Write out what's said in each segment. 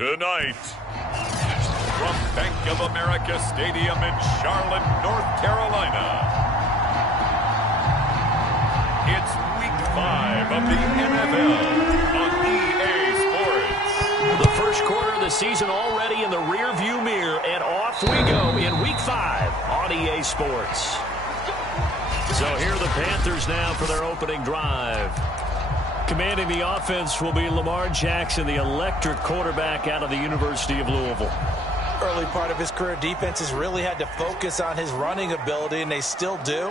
Tonight, from Bank of America Stadium in Charlotte, North Carolina, it's Week 5 of the NFL on EA Sports. The first quarter of the season already in the rearview mirror, and off we go in Week 5 on EA Sports. So here are the Panthers now for their opening drive. Commanding the offense will be Lamar Jackson, the electric quarterback out of the University of Louisville. Early part of his career, defenses really had to focus on his running ability, and they still do.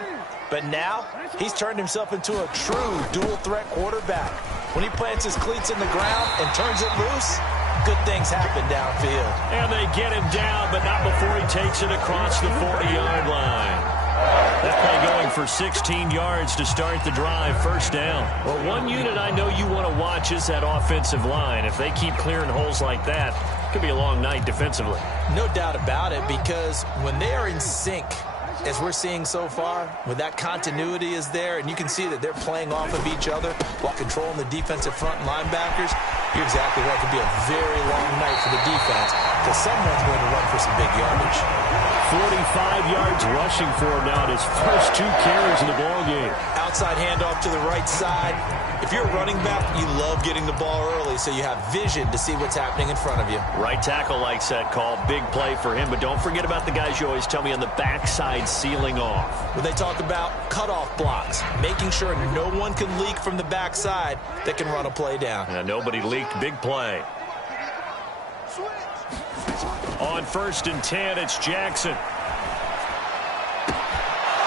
But now, he's turned himself into a true dual-threat quarterback. When he plants his cleats in the ground and turns it loose, good things happen downfield. And they get him down, but not before he takes it across the 40-yard line. That play going for 16 yards to start the drive, first down. Well, one unit I know you want to watch is that offensive line. If they keep clearing holes like that, it could be a long night defensively. No doubt about it, because when they are in sync, as we're seeing so far, when that continuity is there, and you can see that they're playing off of each other while controlling the defensive front and linebackers, you're exactly right. It could be a very long night for the defense, because someone's going to run for some big yardage. 45 yards rushing for him now at his first 2 carries in the ballgame. Outside handoff to the right side. If you're a running back, you love getting the ball early so you have vision to see what's happening in front of you. Right tackle likes that call. Big play for him, but don't forget about the guys you always tell me on the backside sealing off. When they talk about cutoff blocks, making sure no one can leak from the backside that can run a play down. Nobody leaked. Big play. On 1st and 10, it's Jackson.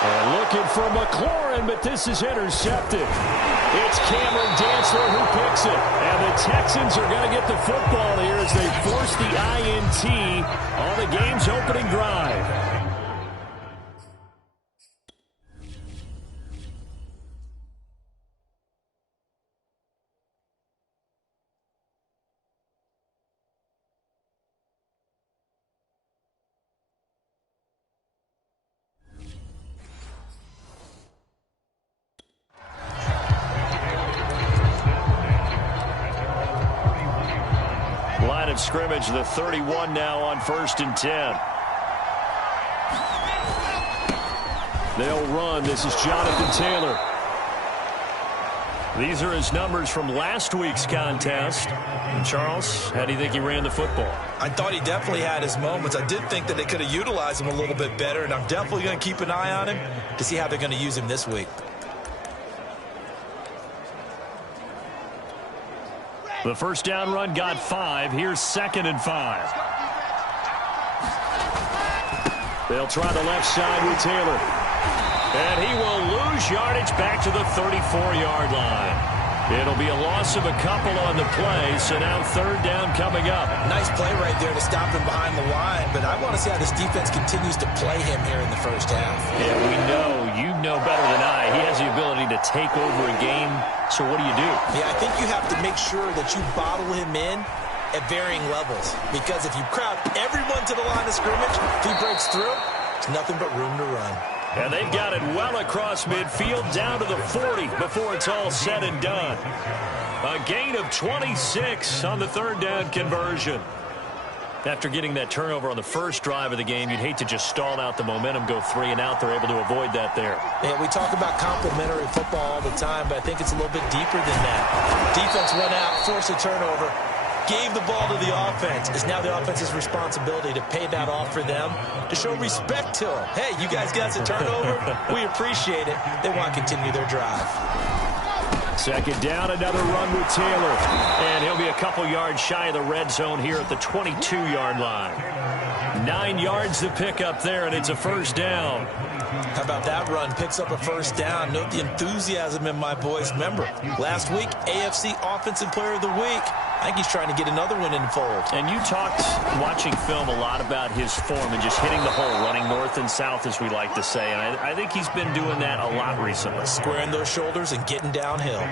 And looking for McLaurin, but this is intercepted. It's Cameron Dantzler who picks it. And the Texans are going to get the football here as they force the INT on the game's opening drive. Line of scrimmage, the 31 now on 1st and 10. They'll run. This is Jonathan Taylor. These are his numbers from last week's contest. And Charles, how do you think he ran the football? I thought he definitely had his moments. I did think that they could have utilized him a little bit better, and I'm definitely going to keep an eye on him to see how they're going to use him this week. The first down run got 5. Here's 2nd and 5. They'll try the left side with Taylor. And he will lose yardage back to the 34-yard line. It'll be a loss of a couple on the play, so now 3rd down coming up. Nice play right there to stop him behind the line, but I want to see how this defense continues to play him here in the first half. Yeah, we know. You know better than I. He has the ability to take over a game, so what do you do? Yeah, I think you have to make sure that you bottle him in at varying levels, because if you crowd everyone to the line of scrimmage, if he breaks through, there's nothing but room to run. And they've got it well across midfield down to the 40 before it's all said and done. A gain of 26 on the 3rd down conversion. After getting that turnover on the first drive of the game, you'd hate to just stall out the momentum, go 3 and out. They're able to avoid that there. Yeah, we talk about complementary football all the time, but I think it's a little bit deeper than that. Defense went out, forced a turnover, gave the ball to the offense. It's now the offense's responsibility to pay that off for them, to show respect to them. Hey, you guys got a turnover? We appreciate it. They want to continue their drive. 2nd down, another run with Taylor. And he'll be a couple yards shy of the red zone here at the 22-yard line. 9 yards to pick up there, and it's a 1st down. How about that run? Picks up a 1st down. Note the enthusiasm in my boys. Remember, last week, AFC Offensive Player of the Week. I think he's trying to get another one in the fold. And you talked, watching film, a lot about his form and just hitting the hole, running north and south, as we like to say. And I think he's been doing that a lot recently. Squaring those shoulders and getting downhill.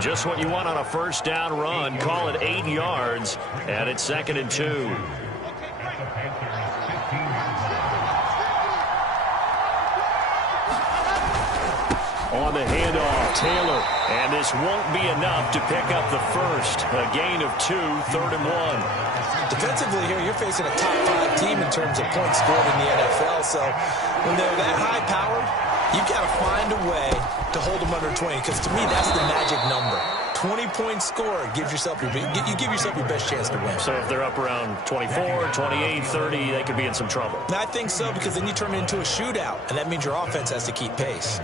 Just what you want on a 1st down run. Call it 8 yards, and it's 2nd and 2. on the handoff. Taylor. And this won't be enough to pick up the first. A gain of 2, 3rd and 1. Defensively here, you're facing a top 5 team in terms of points scored in the NFL. So when they're that high-powered, you've got to find a way to hold them under 20. Because to me, that's the magic number. 20-point score gives yourself you give yourself your best chance to win. So if they're up around 24, 28, 30, they could be in some trouble. I think so, because then you turn it into a shootout, and that means your offense has to keep pace.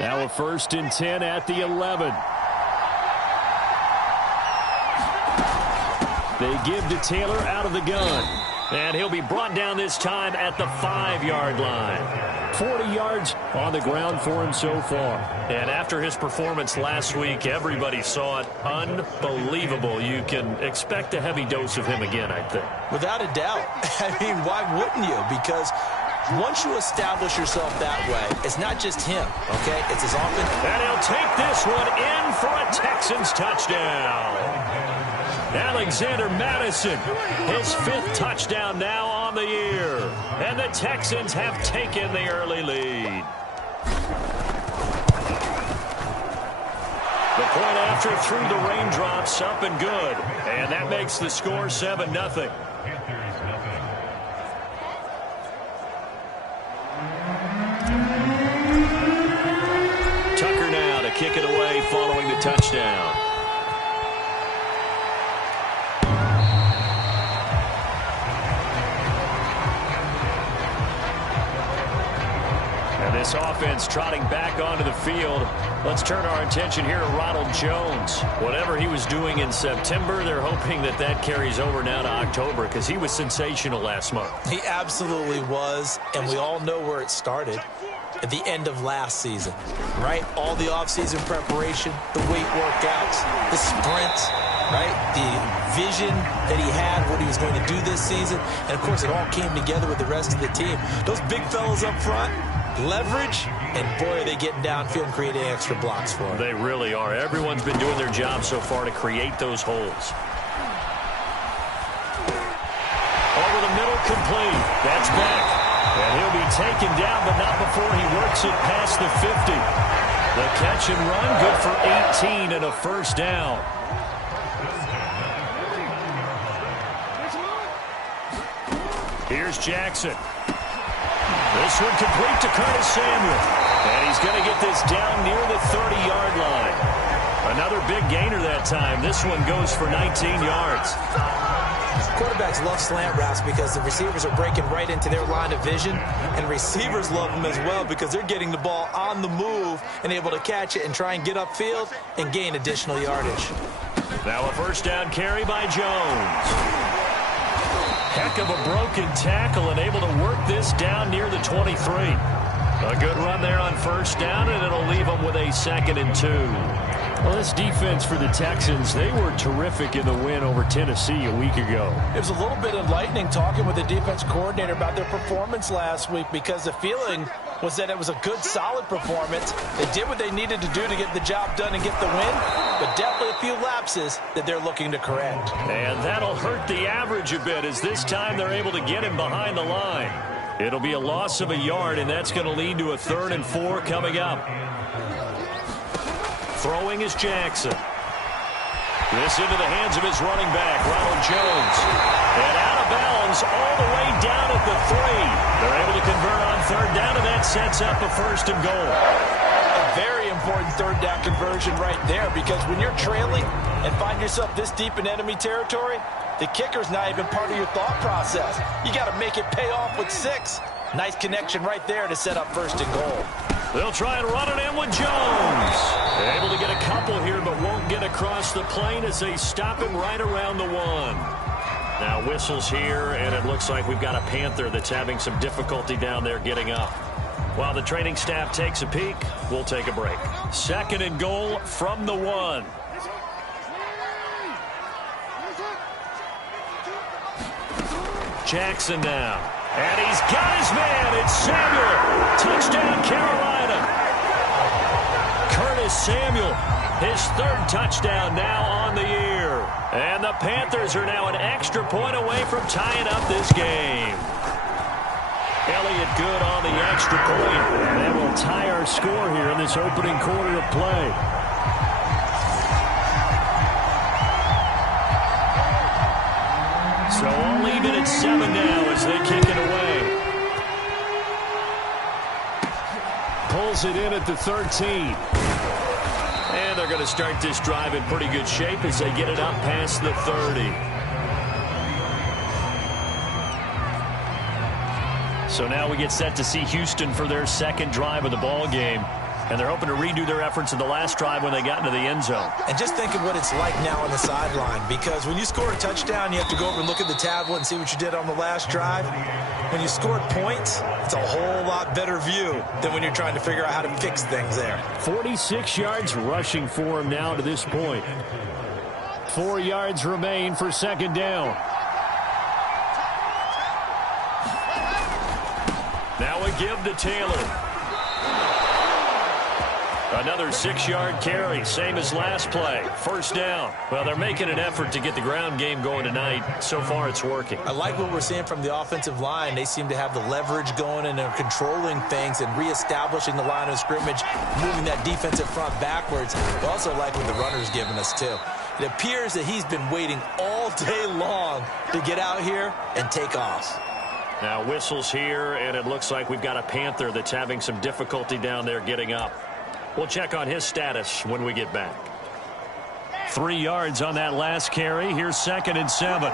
Now a 1st and 10 at the 11. They give to Taylor out of the gun. And he'll be brought down this time at the 5-yard line. 40 yards on the ground for him so far. And after his performance last week, everybody saw it. Unbelievable. You can expect a heavy dose of him again, I think. Without a doubt. I mean, why wouldn't you? Because once you establish yourself that way, it's not just him, okay? It's his offense. And he'll take this one in for a Texans touchdown. Alexander Madison, his 5th touchdown now on the year. And the Texans have taken the early lead. The point after through the raindrops, up and good. And that makes the score 7-0. Tucker now to kick it away following the touchdown. This offense trotting back onto the field. Let's turn our attention here to Ronald Jones. Whatever he was doing in September, they're hoping that that carries over now to October because he was sensational last month. He absolutely was, and we all know where it started. At the end of last season, right? All the offseason preparation, the weight workouts, the sprints, right? The vision that he had, what he was going to do this season. And, of course, it all came together with the rest of the team. Those big fellas up front, leverage, and boy, are they getting downfield and creating extra blocks for him. They really are. Everyone's been doing their job so far to create those holes. Over the middle, complete. That's back. And he'll be taken down, but not before he works it past the 50. The catch and run, good for 18 and a 1st down. Here's Jackson. This one complete to Curtis Samuel. And he's going to get this down near the 30-yard line. Another big gainer that time. This one goes for 19 yards. Quarterbacks love slant routes because the receivers are breaking right into their line of vision, and receivers love them as well because they're getting the ball on the move and able to catch it and try and get upfield and gain additional yardage. Now a 1st down carry by Jones. Heck of a broken tackle and able to work this down near the 23. A good run there on 1st down, and it'll leave them with a 2nd and 2. Well, this defense for the Texans, they were terrific in the win over Tennessee a week ago. It was a little bit enlightening talking with the defense coordinator about their performance last week because the feeling was that it was a good, solid performance. They did what they needed to do to get the job done and get the win, but definitely a few lapses that they're looking to correct. And that'll hurt the average a bit as this time they're able to get him behind the line. It'll be a loss of a yard, and that's going to lead to a 3rd and 4 coming up. Throwing is Jackson. This into the hands of his running back, Ronald Jones. And out of bounds all the way down at the 3. They're able to convert on 3rd down, and that sets up a 1st and goal. A very important 3rd down conversion right there because when you're trailing and find yourself this deep in enemy territory, the kicker's not even part of your thought process. You got to make it pay off with 6. Nice connection right there to set up 1st and goal. They'll try and run it in with Jones. They're able to get a couple here, but won't get across the plane as they stop him right around the 1. Now whistles here, and it looks like we've got a Panther that's having some difficulty down there getting up. While the training staff takes a peek, we'll take a break. 2nd and goal from the 1. Jackson now. And he's got his man. It's Samuel. Touchdown, Carolina. Curtis Samuel, his 3rd touchdown now on the year. And the Panthers are now an extra point away from tying up this game. Elliott good on the extra point. And we'll tie our score here in this opening quarter of play. So all even at 7 now as they kick it away. Pulls it in at the 13. And they're going to start this drive in pretty good shape as they get it up past the 30. So now we get set to see Houston for their second drive of the ball game. And they're hoping to redo their efforts in the last drive when they got into the end zone. And just think of what it's like now on the sideline, because when you score a touchdown, you have to go over and look at the tablet and see what you did on the last drive. When you scored points, it's a whole lot better view than when you're trying to figure out how to fix things there. 46 yards rushing for him now to this point. 4 yards remain for second down. Now a give to Taylor. Another 6-yard carry, same as last play. First down. Well, they're making an effort to get the ground game going tonight. So far, it's working. I like what we're seeing from the offensive line. They seem to have the leverage going, and they're controlling things and reestablishing the line of scrimmage, moving that defensive front backwards. I also like what the runner's giving us, too. It appears that he's been waiting all day long to get out here and take off. Now whistles here, and it looks like we've got a Panther that's having some difficulty down there getting up. We'll check on his status when we get back. 3 yards on that last carry. Here's 2nd and 7.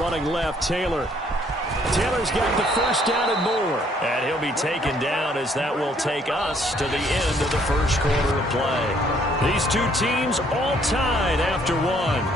Running left, Taylor. Taylor's got the first down and more. And he'll be taken down as that will take us to the end of the first quarter of play. These two teams all tied after one.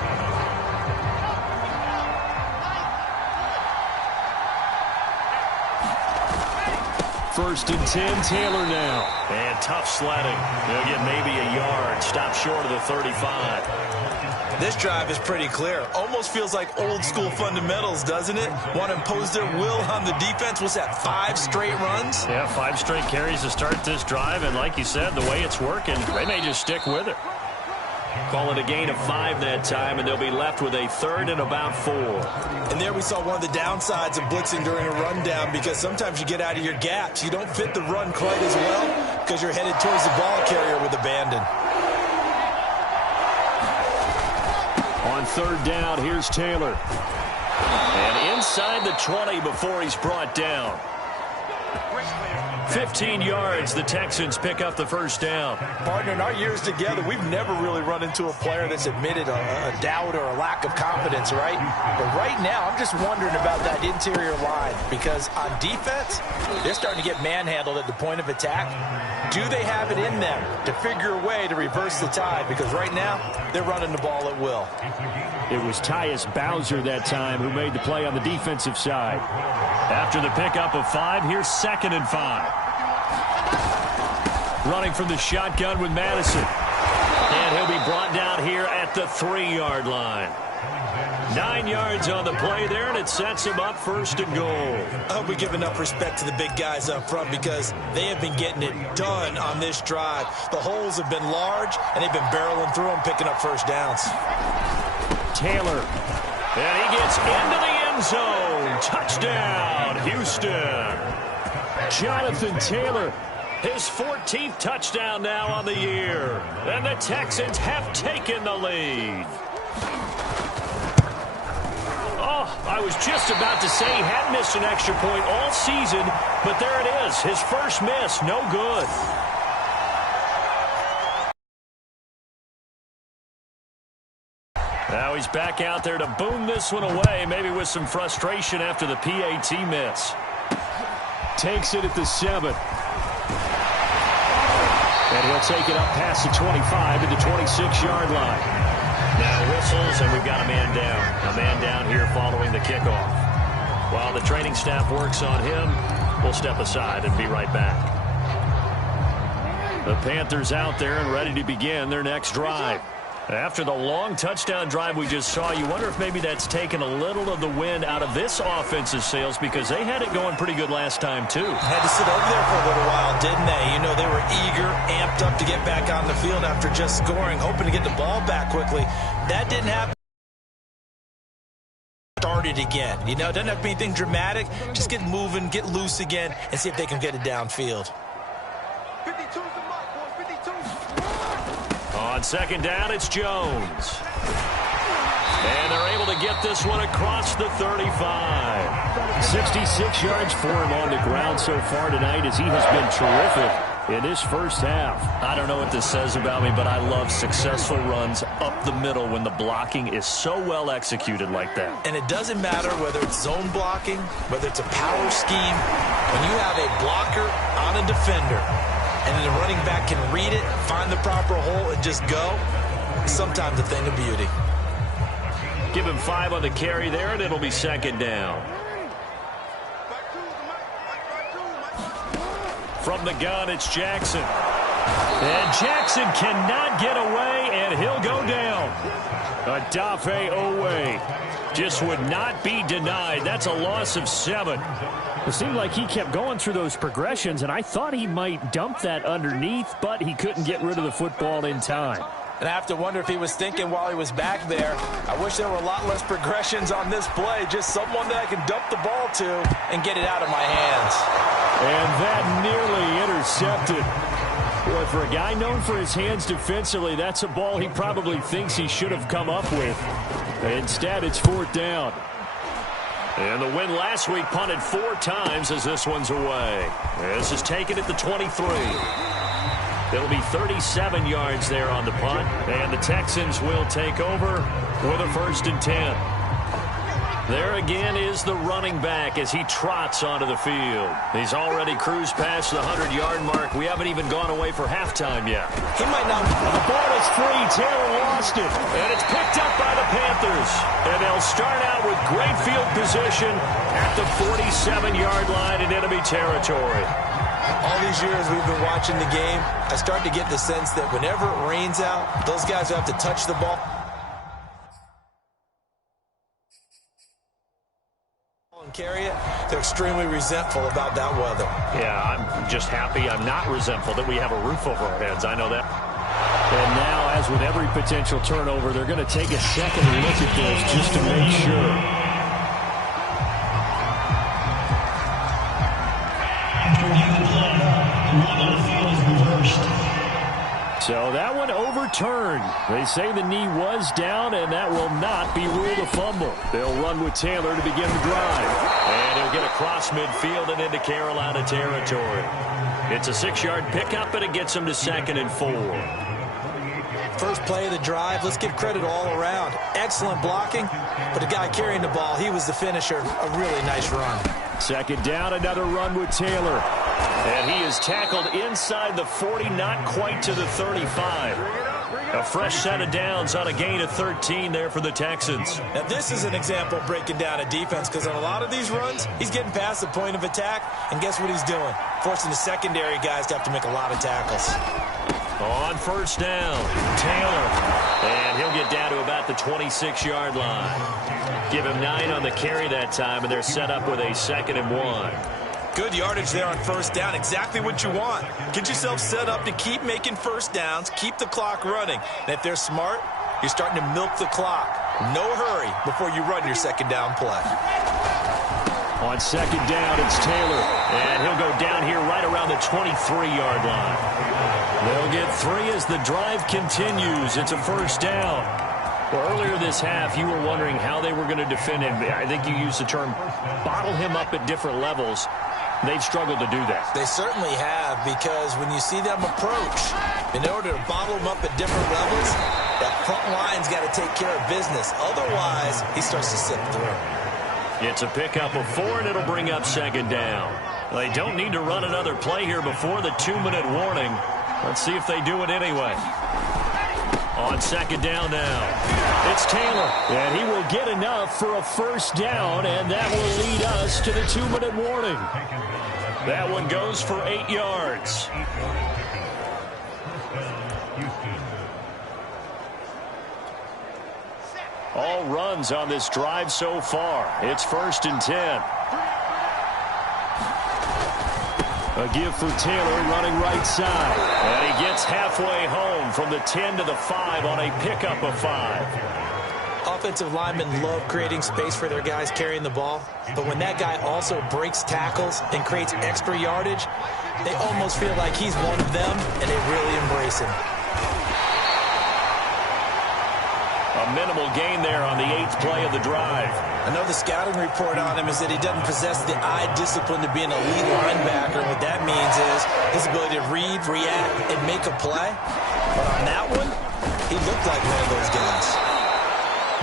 First and 10, Taylor now. And tough sledding. They'll get maybe a yard. Stop short of the 35. This drive is pretty clear. Almost feels like old school fundamentals, doesn't it? Want to impose their will on the defense. What's that, 5 straight runs? Yeah, 5 straight carries to start this drive. And like you said, the way it's working, they may just stick with it. Call it a gain of 5 that time, and they'll be left with a 3rd and about 4. And there we saw one of the downsides of blitzing during a rundown, because sometimes you get out of your gaps. You don't fit the run quite as well because you're headed towards the ball carrier with abandon. On 3rd down, here's Taylor. And inside the 20 before he's brought down. 15 yards, the Texans pick up the first down. Partner, in our years together, we've never really run into a player that's admitted a doubt or a lack of confidence, right? But right now, I'm just wondering about that interior line, because on defense, they're starting to get manhandled at the point of attack. Do they have it in them to figure a way to reverse the tide? Because right now, they're running the ball at will. It was Tyus Bowser that time who made the play on the defensive side. After the pickup of 5, here's 2nd and 5. Running from the shotgun with Madison. And he'll be brought down here at the 3-yard line. 9 yards on the play there, and it sets him up 1st and goal. I hope we give enough respect to the big guys up front, because they have been getting it done on this drive. The holes have been large, and they've been barreling through them, picking up first downs. Taylor. And he gets into the end zone. Touchdown, Houston. Jonathan Taylor. His 14th touchdown now on the year. And the Texans have taken the lead. Oh, I was just about to say he hadn't missed an extra point all season, but there it is. His first miss, no good. Now he's back out there to boom this one away, maybe with some frustration after the PAT miss. Takes it at the 7. And he'll take it up past the 25 to the 26-yard line. Now whistles, and we've got a man down. A man down here following the kickoff. While the training staff works on him, we'll step aside and be right back. The Panthers out there and ready to begin their next drive. After the long touchdown drive we just saw, you wonder if maybe that's taken a little of the wind out of this offensive sails, because they had it going pretty good last time, too. Had to sit over there for a little while, didn't they? You know, they were eager, amped up to get back on the field after just scoring, hoping to get the ball back quickly. That didn't happen. started again. You know, it doesn't have to be anything dramatic. Just get moving, get loose again, and see if they can get it downfield. 52's the mark, boys, 52. On second down, it's Jones. And they're able to get this one across the 35. 66 yards for him on the ground so far tonight as he has been terrific in this first half. I don't know what this says about me, but I love successful runs up the middle when the blocking is so well executed like that. And it doesn't matter whether it's zone blocking, whether it's a power scheme. When you have a blocker on a defender, and then the running back can read it, find the proper hole, and just go, it's sometimes a thing of beauty. Give him 5 on the carry there, and it'll be second down. From the gun, it's Jackson. And Jackson cannot get away, and he'll go down. Odafe Owe just would not be denied. That's a loss of 7. It seemed like he kept going through those progressions, and I thought he might dump that underneath, but he couldn't get rid of the football in time. And I have to wonder if he was thinking while he was back there, I wish there were a lot less progressions on this play, just someone that I can dump the ball to and get it out of my hands. And that nearly intercepted. Boy, for a guy known for his hands defensively, that's a ball he probably thinks he should have come up with. Instead, it's 4th down. And the win last week punted 4 times as this one's away. This is taken at the 23. It'll be 37 yards there on the punt, and the Texans will take over with a 1st and 10. There again is the running back as he trots onto the field. He's already cruised past the 100-yard mark. We haven't even gone away for halftime yet. He might not. The ball is free. Taylor lost it, and it's picked up by the Panthers. And they'll start out with great field position at the 47-yard line in enemy territory. All these years we've been watching the game, I start to get the sense that whenever it rains out, those guys who have to touch the ball and carry it, they're extremely resentful about that weather. Yeah, I'm just happy I'm not resentful that we have a roof over our heads. I know that. And now, as with every potential turnover, they're going to take a second look at this just to make sure. So that one overturned. They say the knee was down, and that will not be ruled a fumble. They'll run with Taylor to begin the drive. And he'll get across midfield and into Carolina territory. It's a 6-yard pickup, and it gets him to 2nd and 4. First play of the drive, let's give credit all around. Excellent blocking, but the guy carrying the ball, he was the finisher. A really nice run. 2nd down, another run with Taylor. And he is tackled inside the 40, not quite to the 35. A fresh set of downs on a gain of 13 there for the Texans. Now this is an example of breaking down a defense, because on a lot of these runs, he's getting past the point of attack, and guess what he's doing? Forcing the secondary guys to have to make a lot of tackles. On 1st down, Taylor. And he'll get down to about the 26-yard line. Give him 9 on the carry that time, and they're set up with a 2nd and 1. Good yardage there on 1st down. Exactly what you want. Get yourself set up to keep making 1st downs, keep the clock running. And if they're smart, you're starting to milk the clock. No hurry before you run your 2nd down play. On 2nd down, it's Taylor. And he'll go down here right around the 23-yard line. They'll get 3 as the drive continues. It's a 1st down. Well, earlier this half, you were wondering how they were going to defend him. I think you used the term bottle him up at different levels. They've struggled to do that. They certainly have, because when you see them approach, in order to bottle them up at different levels, that front line's got to take care of business. Otherwise, he starts to slip through. It's a pickup of 4, and it'll bring up 2nd down. They don't need to run another play here before the 2-minute warning. Let's see if they do it anyway. On 2nd down now, it's Taylor. And he will get enough for a 1st down, and that will lead us to the 2-minute warning. That one goes for 8 yards. All runs on this drive so far. It's 1st and 10. A give for Taylor running right side. And he gets halfway home from the 10 to the 5 on a pickup of 5. offensive linemen love creating space for their guys carrying the ball, but when that guy also breaks tackles and creates extra yardage, they almost feel like he's one of them, and they really embrace him. A minimal gain there on the 8th play of the drive. I know the scouting report on him is that he doesn't possess the eye discipline to be an elite linebacker. What that means is his ability to read, react, and make a play. But on that one, he looked like one of those guys.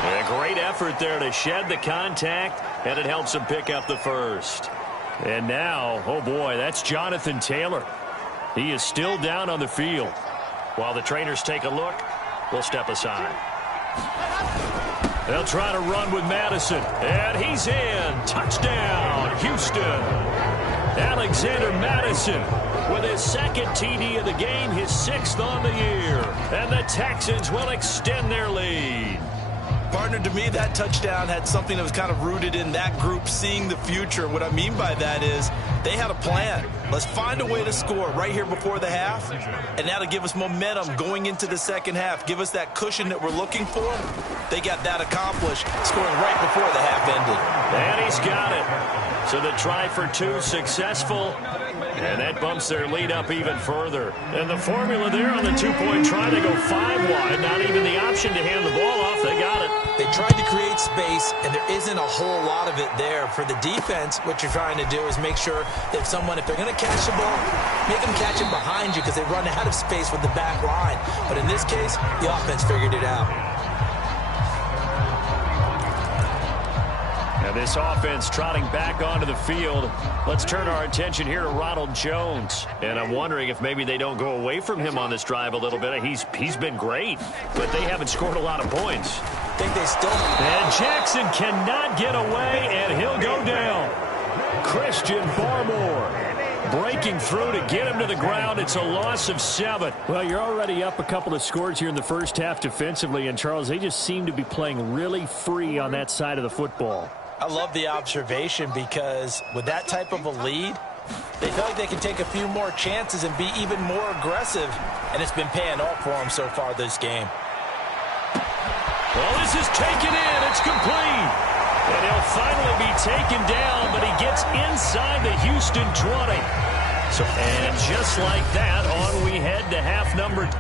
A great effort there to shed the contact, and it helps him pick up the first. And now, oh boy, that's Jonathan Taylor. He is still down on the field. While the trainers take a look, we'll step aside. They'll try to run with Madison. And he's in. Touchdown, Houston. Alexander Madison with his second TD of the game, his 6th on the year. And the Texans will extend their lead. Partner, to me, that touchdown had something that was kind of rooted in that group seeing the future. What I mean by that is they had a plan. Let's find a way to score right here before the half, and that'll give us momentum going into the second half, give us that cushion that we're looking for. They got that accomplished, scoring right before the half ended. And he's got it. So the try for 2 successful, and that bumps their lead up even further. And the formula there on the 2-point try, they go 5 wide. Not even the option to hand the ball off. They got it. They tried to create space, and there isn't a whole lot of it there. For the defense, what you're trying to do is make sure that if they're going to catch the ball, make them catch it behind you because they run out of space with the back line. But in this case, the offense figured it out. And this offense trotting back onto the field. Let's turn our attention here to Ronald Jones. And I'm wondering if maybe they don't go away from him on this drive a little bit. He's been great, but they haven't scored a lot of points. I think they still... And Jackson cannot get away, and he'll go down. Christian Barmore breaking through to get him to the ground. It's a loss of 7. Well, you're already up a couple of scores here in the first half defensively, and Charles, they just seem to be playing really free on that side of the football. I love the observation because with that type of a lead, they feel like they can take a few more chances and be even more aggressive, and it's been paying off for them so far this game. Well, this is taken in. It's complete. And he'll finally be taken down, but he gets inside the Houston 20. And just like that, on we head to half number 2.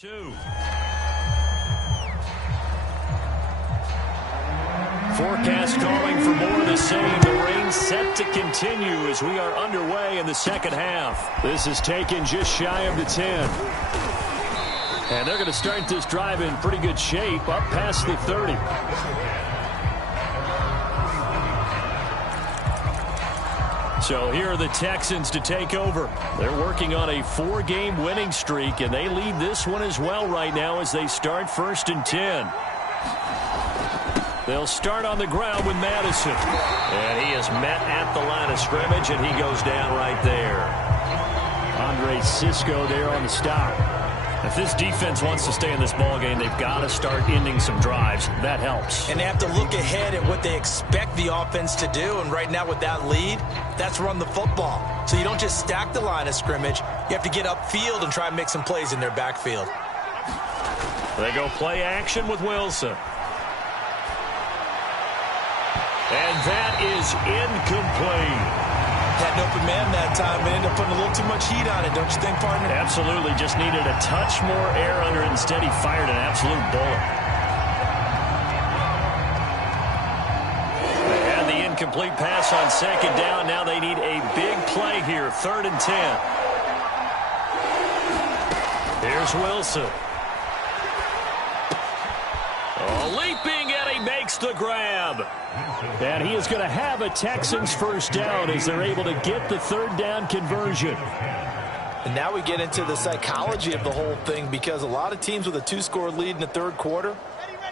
2. Forecast calling for more of the same. The rain set to continue as we are underway in the second half. This is taken just shy of the 10. And they're going to start this drive in pretty good shape, up past the 30. So here are the Texans to take over. They're working on a 4-game winning streak, and they lead this one as well right now as they start 1st and 10. They'll start on the ground with Madison. And he is met at the line of scrimmage, and he goes down right there. Andre Cisco there on the stop. If this defense wants to stay in this ballgame, they've got to start ending some drives. That helps. And they have to look ahead at what they expect the offense to do. And right now with that lead, that's run the football. So you don't just stack the line of scrimmage. You have to get upfield and try and make some plays in their backfield. They go play action with Wilson. And that is incomplete. Had an open man that time and ended up putting a little too much heat on it, don't you think, partner? Absolutely. Just needed a touch more air under it. Instead, he fired an absolute bullet. They had the incomplete pass on 2nd down. Now they need a big play here, 3rd and 10. Here's Wilson. Leaping, and he makes the grab. And he is going to have a Texans 1st down as they're able to get the 3rd down conversion. And now we get into the psychology of the whole thing, because a lot of teams with a 2-score lead in the 3rd quarter,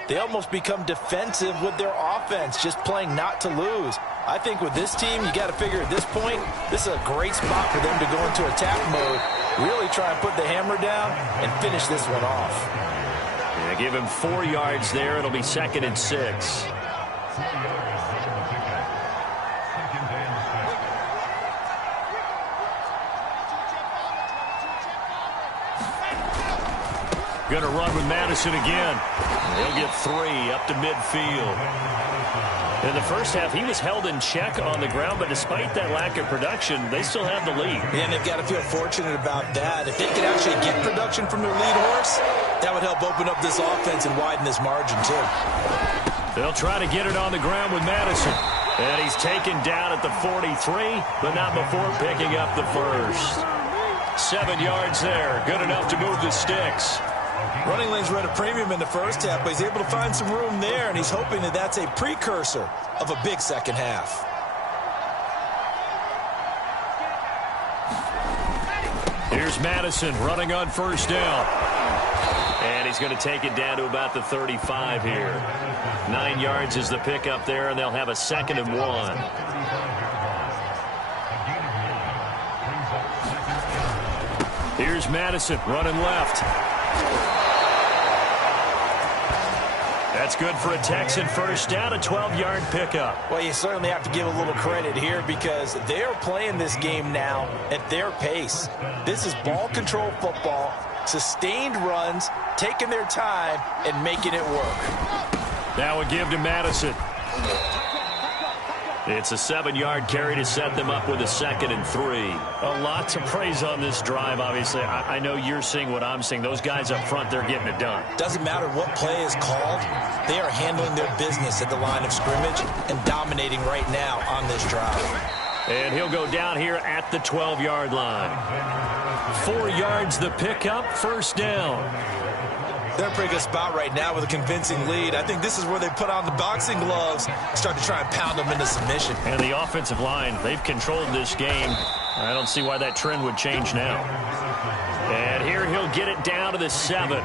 they almost become defensive with their offense, just playing not to lose. I think with this team, you got to figure at this point, this is a great spot for them to go into attack mode, really try and put the hammer down and finish this one off. Yeah, give him 4 yards there. It'll be 2nd and 6. Going to run with Madison again. He'll get 3 up to midfield. In the first half, he was held in check on the ground, but despite that lack of production, they still have the lead. And they've got to feel fortunate about that. If they could actually get production from their lead horse, that would help open up this offense and widen this margin, too. They'll try to get it on the ground with Madison. And he's taken down at the 43, but not before picking up the first. 7 yards there. Good enough to move the sticks. Running lanes were at a premium in the first half, but he's able to find some room there, and he's hoping that that's a precursor of a big second half. Here's Madison running on 1st down. And he's going to take it down to about the 35 here. 9 yards is the pickup there, and they'll have a 2nd and 1. Here's Madison running left. That's good for a Texan 1st down, a 12-yard pickup. Well, you certainly have to give a little credit here because they are playing this game now at their pace. This is ball control football, sustained runs, taking their time, and making it work. Now a give to Madison. It's a 7-yard carry to set them up with a 2nd and 3. A lot to praise on this drive, obviously. I know you're seeing what I'm seeing. Those guys up front, they're getting it done. Doesn't matter what play is called. They are handling their business at the line of scrimmage and dominating right now on this drive. And he'll go down here at the 12-yard line. 4 yards the pickup, 1st down. They're in a pretty good spot right now with a convincing lead. I think this is where they put on the boxing gloves and start to try and pound them into submission. And the offensive line, they've controlled this game. I don't see why that trend would change now. And here he'll get it down to the 7.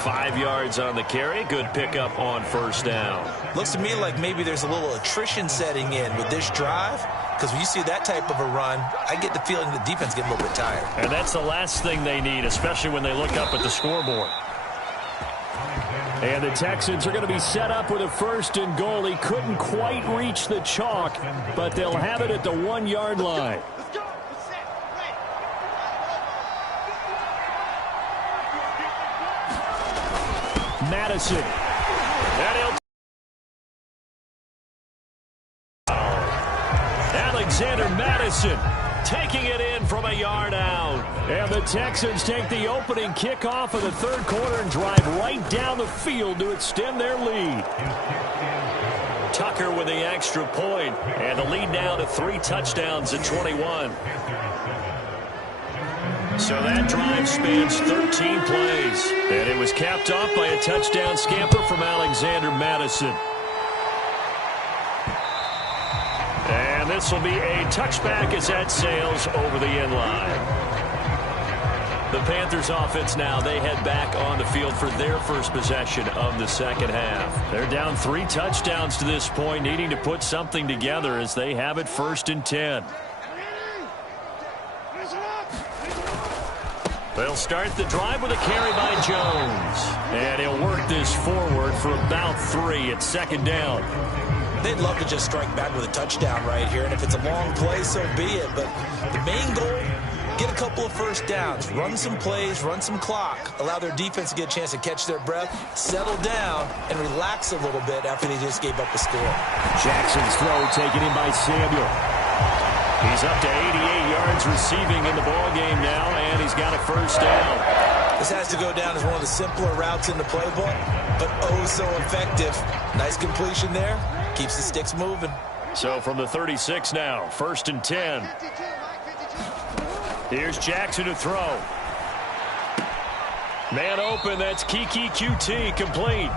5 yards on the carry. Good pickup on 1st down. Looks to me like maybe there's a little attrition setting in with this drive, because when you see that type of a run, I get the feeling the defense getting a little bit tired. And that's the last thing they need, especially when they look up at the scoreboard. And the Texans are going to be set up with a 1st and goal. He couldn't quite reach the chalk, but they'll have it at the 1-yard line. Madison. Alexander Madison taking it in from a yard out. And the Texans take the opening kickoff of the third quarter and drive right down the field to extend their lead. Tucker with the extra point, and the lead now to 3 touchdowns at 21. So that drive spans 13 plays, and it was capped off by a touchdown scamper from Alexander Madison. And this will be a touchback as that sails over the end line. The Panthers offense now, they head back on the field for their first possession of the second half. They're down 3 touchdowns to this point, needing to put something together as they have it 1st and 10. They'll start the drive with a carry by Jones. And he'll work this forward for about 3 at 2nd down. They'd love to just strike back with a touchdown right here, and if it's a long play, so be it. But the main goal, get a couple of first downs, run some plays, run some clock, allow their defense to get a chance to catch their breath, settle down, and relax a little bit after they just gave up a score. Jackson's throw taken in by Samuel. He's up to 88 yards receiving in the ballgame now, and he's got a 1st down. This has to go down as one of the simpler routes in the playbook, but oh so effective. Nice completion there. Keeps the sticks moving. So from the 36 now, 1st and 10. Here's Jackson to throw. Man open, that's Kiki QT complete.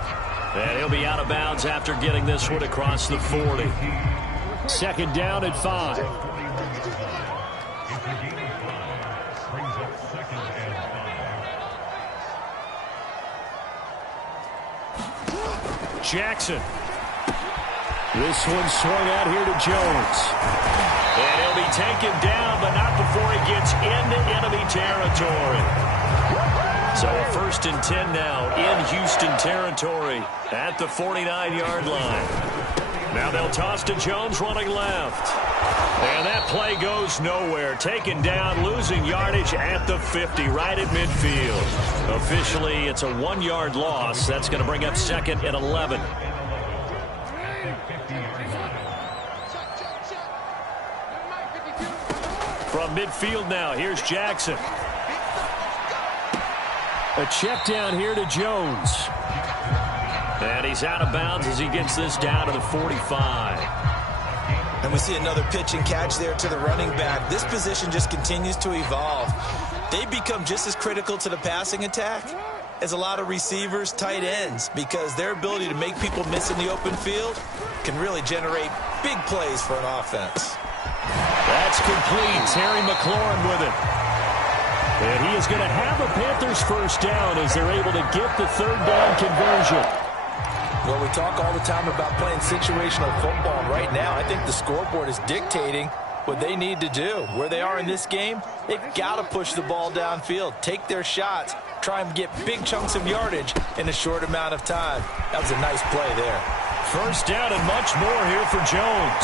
And he'll be out of bounds after getting this one across the 40. 2nd down at 5. Jackson. This one swung out here to Jones. And he'll be taken down, but not before he gets into enemy territory. So a 1st and 10 now in Houston territory at the 49-yard line. Now they'll toss to Jones running left. And that play goes nowhere. Taken down, losing yardage at the 50, right at midfield. Officially, it's a 1-yard loss. That's going to bring up 2nd and 11. From midfield now, here's Jackson. A check down here to Jones. And he's out of bounds as he gets this down to the 45. And we see another pitch and catch there to the running back. This position just continues to evolve. They become just as critical to the passing attack as a lot of receivers, tight ends, because their ability to make people miss in the open field can really generate big plays for an offense. That's complete. Terry McLaurin with it. And he is going to have a Panthers 1st down as they're able to get the 3rd down conversion. Well, we talk all the time about playing situational football. Right now, I think the scoreboard is dictating what they need to do. Where they are in this game, they've got to push the ball downfield, take their shots, try and get big chunks of yardage in a short amount of time. That was a nice play there. 1st down and much more here for Jones.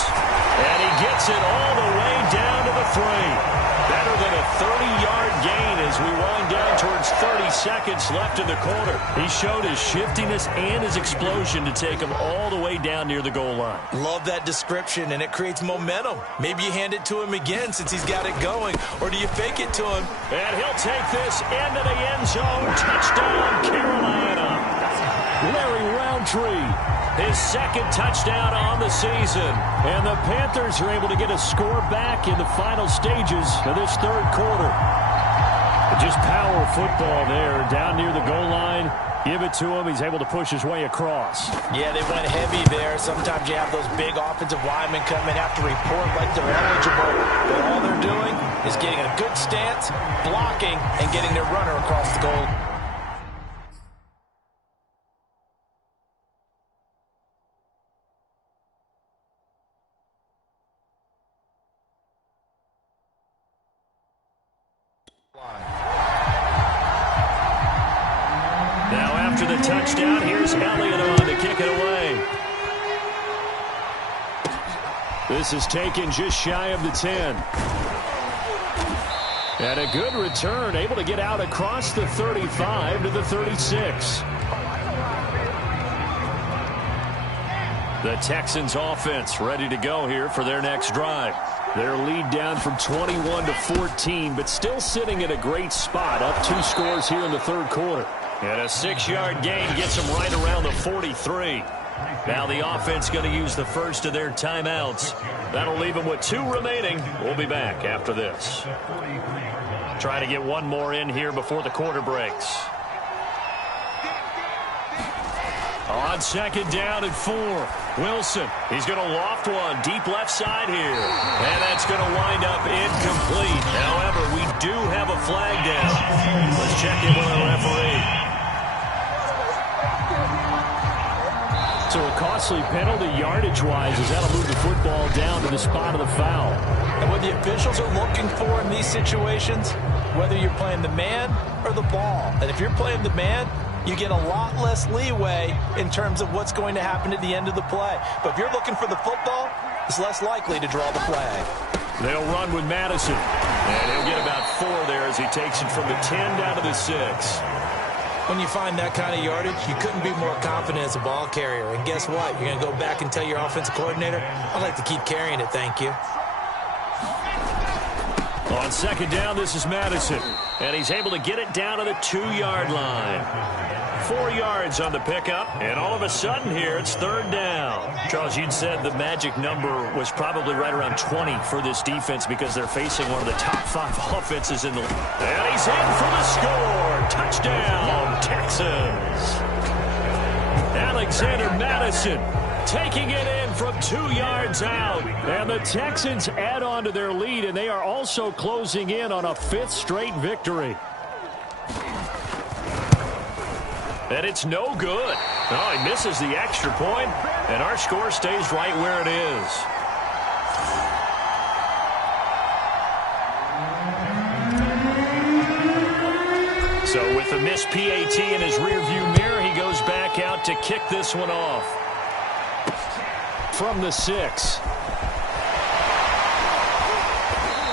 And he gets it all the way down to the 3. Better than a 30-yard gain as we wind down towards 30 seconds left in the quarter. He showed his shiftiness and his explosion to take him all the way down near the goal line. Love that description, and it creates momentum. Maybe you hand it to him again since he's got it going, or do you fake it to him? And he'll take this into the end zone. Touchdown, Carolina. Larry Roundtree. His 2nd touchdown on the season. And the Panthers are able to get a score back in the final stages of this 3rd quarter. Just power football there down near the goal line. Give it to him. He's able to push his way across. Yeah, they went heavy there. Sometimes you have those big offensive linemen come in, have to report like they're eligible. But all they're doing is getting a good stance, blocking, and getting their runner across the goal. Now after the touchdown, here's Elliott on to kick it away. This is taken just shy of the 10. And a good return, able to get out across the 35 to the 36. The Texans offense ready to go here for their next drive. Their lead down from 21 to 14, but still sitting in a great spot, up 2 scores here in the third quarter. And a 6-yard gain gets them right around the 43. Now the offense going to use the first of their timeouts. That'll leave them with 2 remaining. We'll be back after this. Try to get one more in here before the quarter breaks. On second down and 4, Wilson. He's going to loft one deep left side here. And that's going to wind up incomplete. However, we do have a flag down. Let's check in with our referee. So a costly penalty yardage-wise as that'll move the football down to the spot of the foul. And what the officials are looking for in these situations, whether you're playing the man or the ball. And if you're playing the man, you get a lot less leeway in terms of what's going to happen at the end of the play. But if you're looking for the football, it's less likely to draw the flag. They'll run with Madison. And he'll get about 4 there as he takes it from the 10 down to the 6. When you find that kind of yardage, you couldn't be more confident as a ball carrier. And guess what? You're going to go back and tell your offensive coordinator, I'd like to keep carrying it, thank you. On second down, this is Madison. And he's able to get it down to the 2-yard line. 4 yards on the pickup, and all of a sudden here, it's third down. Charles, you'd said the magic number was probably right around 20 for this defense because they're facing one of the top 5 offenses in the league. And he's in for the score. Touchdown, Texans. Alexander Madison taking it in from 2 yards out. And the Texans add on to their lead, and they are also closing in on a 5th straight victory. And it's no good. Oh, he misses the extra point, and our score stays right where it is. So with the missed PAT in his rearview mirror, he goes back out to kick this one off. From the 6.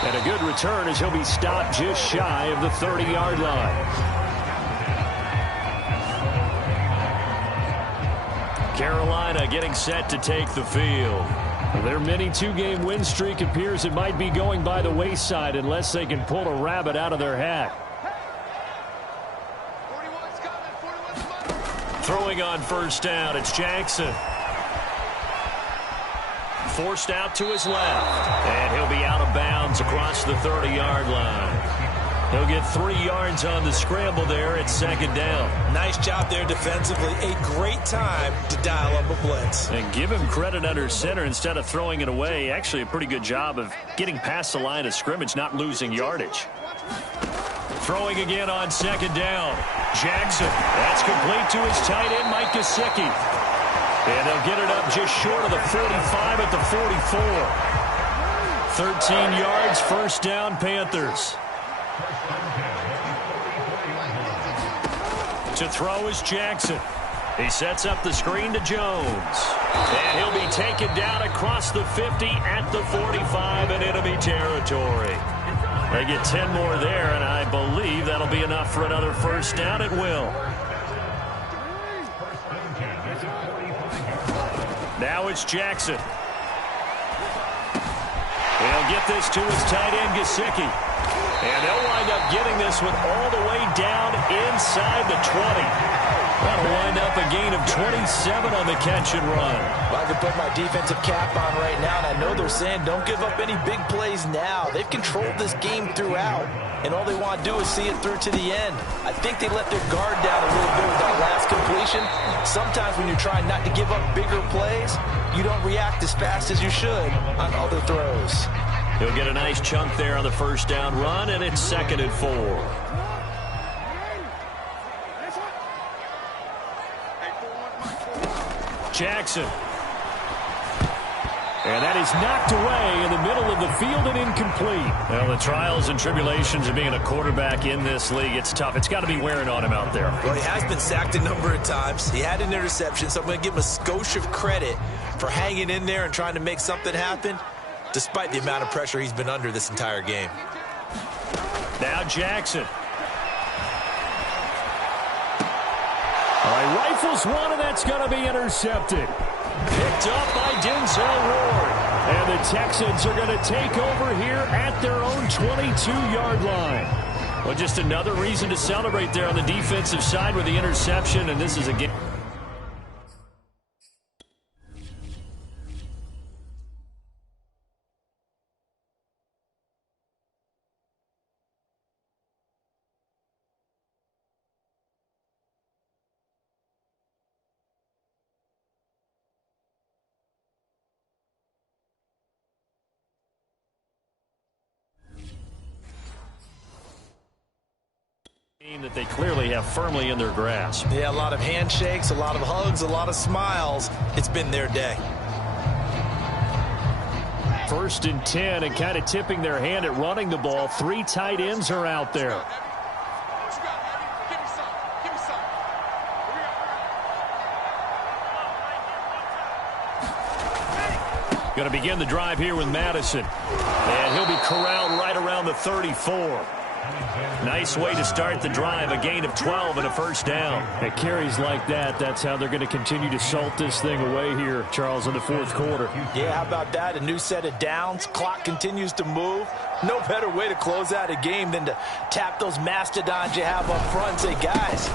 And a good return as he'll be stopped just shy of the 30-yard line. Carolina getting set to take the field. Their mini 2-game win streak appears it might be going by the wayside unless they can pull a rabbit out of their hat. Throwing on first down, it's Jackson. Forced out to his left. And he'll be out of bounds across the 30-yard line. He'll get 3 yards on the scramble there at second down. Nice job there defensively. A great time to dial up a blitz. And give him credit under center instead of throwing it away. Actually a pretty good job of getting past the line of scrimmage, not losing yardage. Throwing again on second down. Jackson. That's complete to his tight end, Mike Gesicki. And they'll get it up just short of the 45 at the 44. 13 yards, first down, Panthers. To throw is Jackson. He sets up the screen to Jones. And he'll be taken down across the 50 at the 45 in enemy territory. They get 10 more there, and I believe that'll be enough for another first down at will. Now it's Jackson. He'll get this to his tight end, Gesicki. And they'll wind up getting this one all the way down inside the 20. That'll wind up a gain of 27 on the catch and run. Well, I can put my defensive cap on right now, and I know they're saying don't give up any big plays now. They've controlled this game throughout, and all they want to do is see it through to the end. I think they let their guard down a little bit with that last completion. Sometimes when you're trying not to give up bigger plays, you don't react as fast as you should on other throws. He'll get a nice chunk there on the first down run, and it's 2nd and 4. Jackson. And that is knocked away in the middle of the field and incomplete. Well, the trials and tribulations of being a quarterback in this league, it's tough. It's got to be wearing on him out there. Well, he has been sacked a number of times. He had an interception, so I'm going to give him a skosh of credit for hanging in there and trying to make something happen, despite the amount of pressure he's been under this entire game. Now Jackson. All right, rifles one, and that's going to be intercepted. Picked up by Denzel Ward. And the Texans are going to take over here at their own 22-yard line. Well, just another reason to celebrate there on the defensive side with the interception, and this is a game. That they clearly have firmly in their grasp. Yeah, a lot of handshakes, a lot of hugs, a lot of smiles. It's been their day. 1st and 10, and kind of tipping their hand at running the ball. 3 tight ends are out there. Going to begin the drive here with Madison. And he'll be corralled right around the 34. Nice way to start the drive, a gain of 12 and a first down. At carries like that, that's how they're going to continue to salt this thing away here, Charles, in the 4th quarter. Yeah, how about that? A new set of downs. Clock continues to move. No better way to close out a game than to tap those mastodons you have up front and say, guys,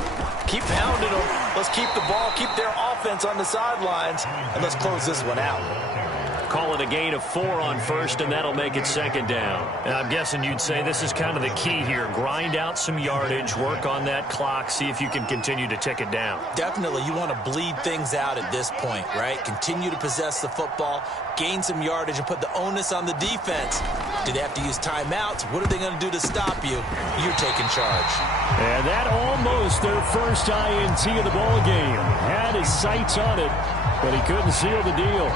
keep pounding them. Let's keep the ball, keep their offense on the sidelines, and let's close this one out. Call it a gain of 4 on first, and that'll make it 2nd down. And I'm guessing you'd say this is kind of the key here. Grind out some yardage, work on that clock, see if you can continue to tick it down. Definitely. You want to bleed things out at this point, right? Continue to possess the football, gain some yardage, and put the onus on the defense. Do they have to use timeouts? What are they going to do to stop you? You're taking charge. And that almost their first INT of the ball game. Had his sights on it, but he couldn't seal the deal.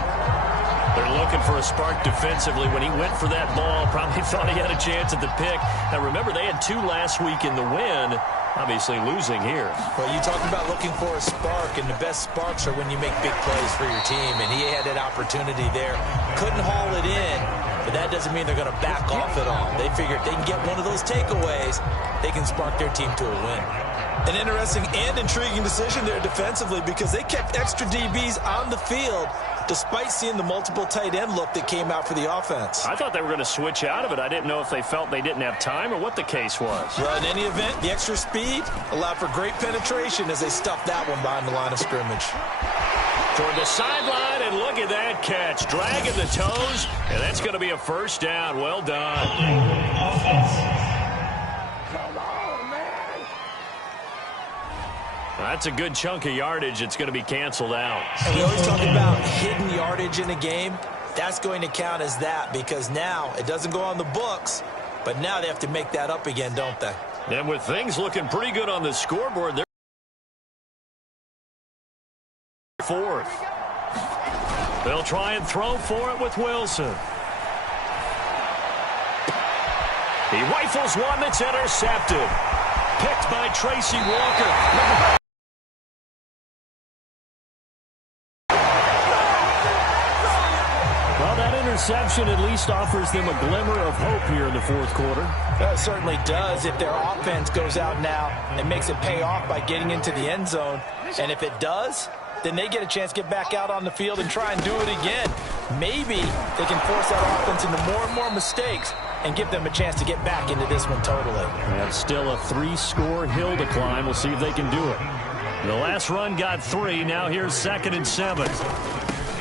They're looking for a spark defensively. When he went for that ball, probably thought he had a chance at the pick. Now, remember, they had 2 last week in the win, obviously losing here. Well, you talk about looking for a spark, and the best sparks are when you make big plays for your team, and he had that opportunity there. Couldn't haul it in, but that doesn't mean they're going to back off at all. They figure if they can get one of those takeaways, they can spark their team to a win. An interesting and intriguing decision there defensively because they kept extra DBs on the field despite seeing the multiple tight end look that came out for the offense. I thought they were going to switch out of it. I didn't know if they felt they didn't have time or what the case was. Well, in any event, the extra speed allowed for great penetration as they stuffed that one behind the line of scrimmage. Toward the sideline, and look at that catch. Dragging the toes, and that's going to be a first down. Well done. That's a good chunk of yardage. It's going to be canceled out. And we always talk about hidden yardage in a game. That's going to count as that because now it doesn't go on the books, but now they have to make that up again, don't they? And with things looking pretty good on the scoreboard, they're 4th. They'll try and throw for it with Wilson. He rifles one that's intercepted. Picked by Tracy Walker. Interception at least offers them a glimmer of hope here in the 4th quarter. It certainly does if their offense goes out now and makes it pay off by getting into the end zone. And if it does, then they get a chance to get back out on the field and try and do it again. Maybe they can force that offense into more and more mistakes and give them a chance to get back into this one totally. That's still a 3-score hill to climb. We'll see if they can do it. The last run got 3. Now here's 2nd and 7.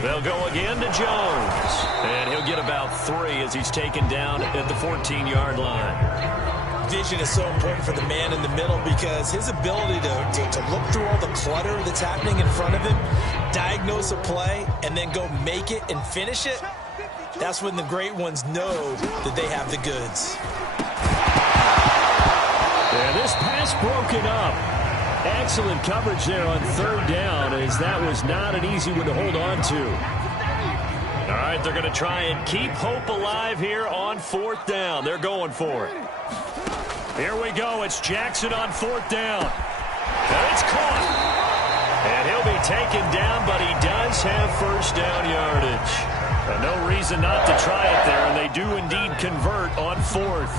They'll go again to Jones. And he'll get about 3 as he's taken down at the 14-yard line. Vision is so important for the man in the middle because his ability to look through all the clutter that's happening in front of him, diagnose a play, and then go make it and finish it, that's when the great ones know that they have the goods. And this pass broken up. Excellent coverage there on 3rd down as that was not an easy one to hold on to. All right, they're going to try and keep hope alive here on 4th down. They're going for it. Here we go. It's Jackson on 4th down. And it's caught. And he'll be taken down, but he does have first down yardage. And no reason not to try it there, and they do indeed convert on 4th.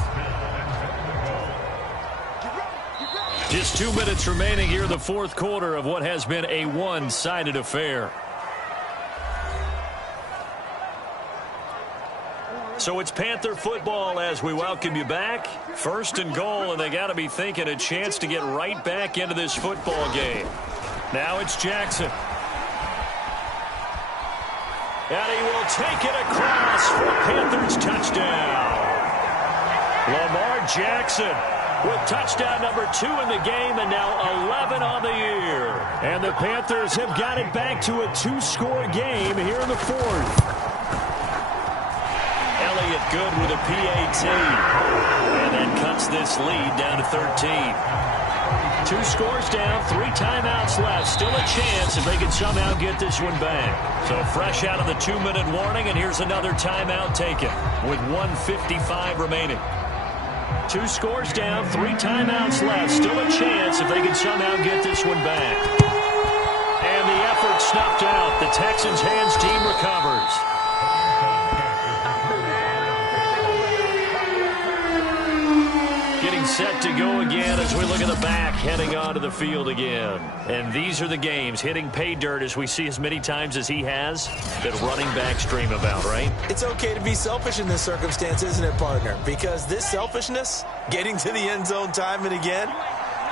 Just 2 minutes remaining here in the fourth quarter of what has been a one-sided affair. So it's Panther football as we welcome you back. First and goal, and they got to be thinking a chance to get right back into this football game. Now it's Jackson. And he will take it across for a Panthers touchdown. Lamar Jackson with touchdown number 2 in the game and now 11 on the year. And the Panthers have got it back to a 2-score game here in the fourth. Elliott good with a PAT. And that cuts this lead down to 13. 2 scores down, 3 timeouts left. Still a chance if they can somehow get this one back. So fresh out of the 2-minute warning, and here's another timeout taken with 1:55 remaining. 2 scores down, 3 timeouts left. Still a chance if they can somehow get this one back. And the effort snuffed out. The Texans hands team recovers. Getting set to go again as we look at the back heading onto the field again. And these are the games hitting pay dirt as we see as many times as he has that running backs dream about, right? It's okay to be selfish in this circumstance, isn't it, partner? Because this selfishness, getting to the end zone time and again,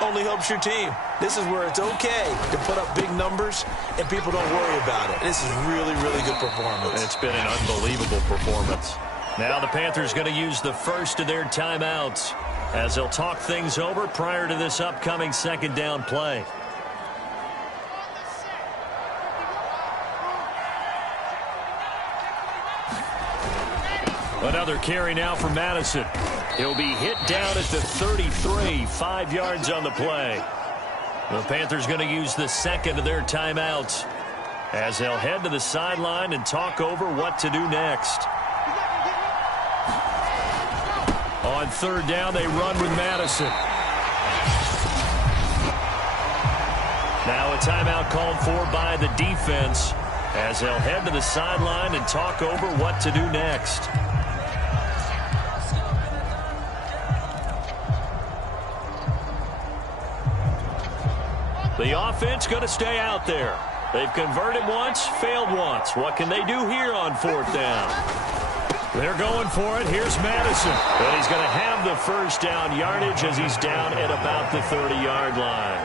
only helps your team. This is where it's okay to put up big numbers and people don't worry about it. This is really, really good performance. It's been an unbelievable performance. Now the Panthers going to use the first of their timeouts as they'll talk things over prior to this upcoming second down play. Another carry now for Madison. He'll be hit down at the 33, 5 yards on the play. The Panthers going to use the second of their timeouts as they'll head to the sideline and talk over what to do next. On third down, they run with Madison. Now a timeout called for by the defense as they'll head to the sideline and talk over what to do next. The offense going to stay out there. They've converted once, failed once. What can they do here on fourth down? They're going for it. Here's Madison. And he's going to have the first down yardage as he's down at about the 30-yard line.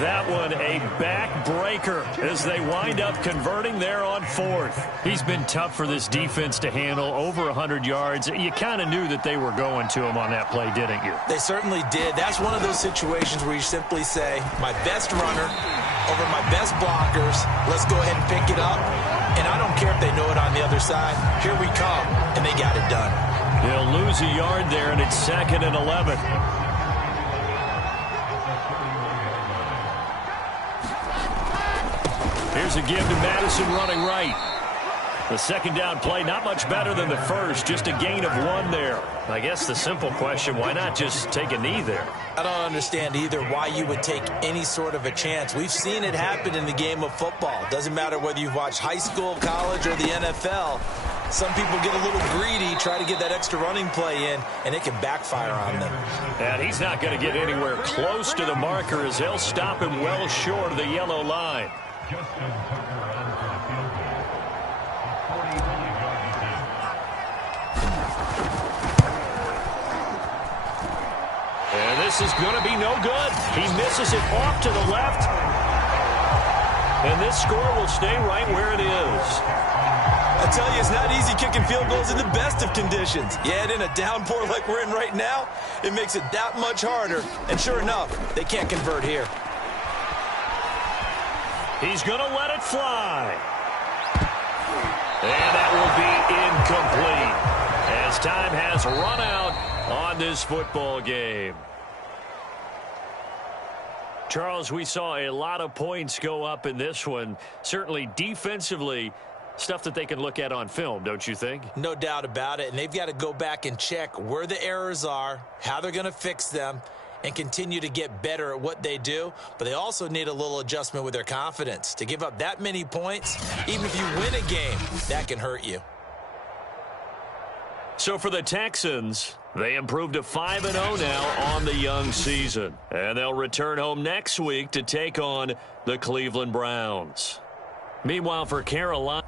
That one a backbreaker as they wind up converting there on fourth. He's been tough for this defense to handle, over 100 yards. You kind of knew that they were going to him on that play, didn't you? They certainly did. That's one of those situations where you simply say, my best runner over my best blockers. Let's go ahead and pick it up. And I don't care if they know it on the other side. Here we come. And they got it done. They'll lose a yard there, and it's 2nd and 11. Here's a give to Madison running right. The second down play, not much better than the first, just a gain of 1 there. I guess the simple question, why not just take a knee there? I don't understand either why you would take any sort of a chance. We've seen it happen in the game of football. Doesn't matter whether you've watched high school, college, or the NFL. Some people get a little greedy, try to get that extra running play in, and it can backfire on them. And he's not going to get anywhere close to the marker as they'll stop him well short of the yellow line. And this is going to be no good. He misses it off to the left. And this score will stay right where it is. I tell you, it's not easy kicking field goals in the best of conditions. Yet in a downpour like we're in right now, it makes it that much harder. And sure enough, they can't convert here. He's going to let it fly. And that will be incomplete as time has run out on this football game. Charles, we saw a lot of points go up in this one. Certainly defensively, stuff that they can look at on film, don't you think? No doubt about it. And they've got to go back and check where the errors are, how they're going to fix them, and continue to get better at what they do. But they also need a little adjustment with their confidence. To give up that many points, even if you win a game, that can hurt you. So for the Texans, they improved to 5-0 now on the young season. And they'll return home next week to take on the Cleveland Browns. Meanwhile, for Carolina...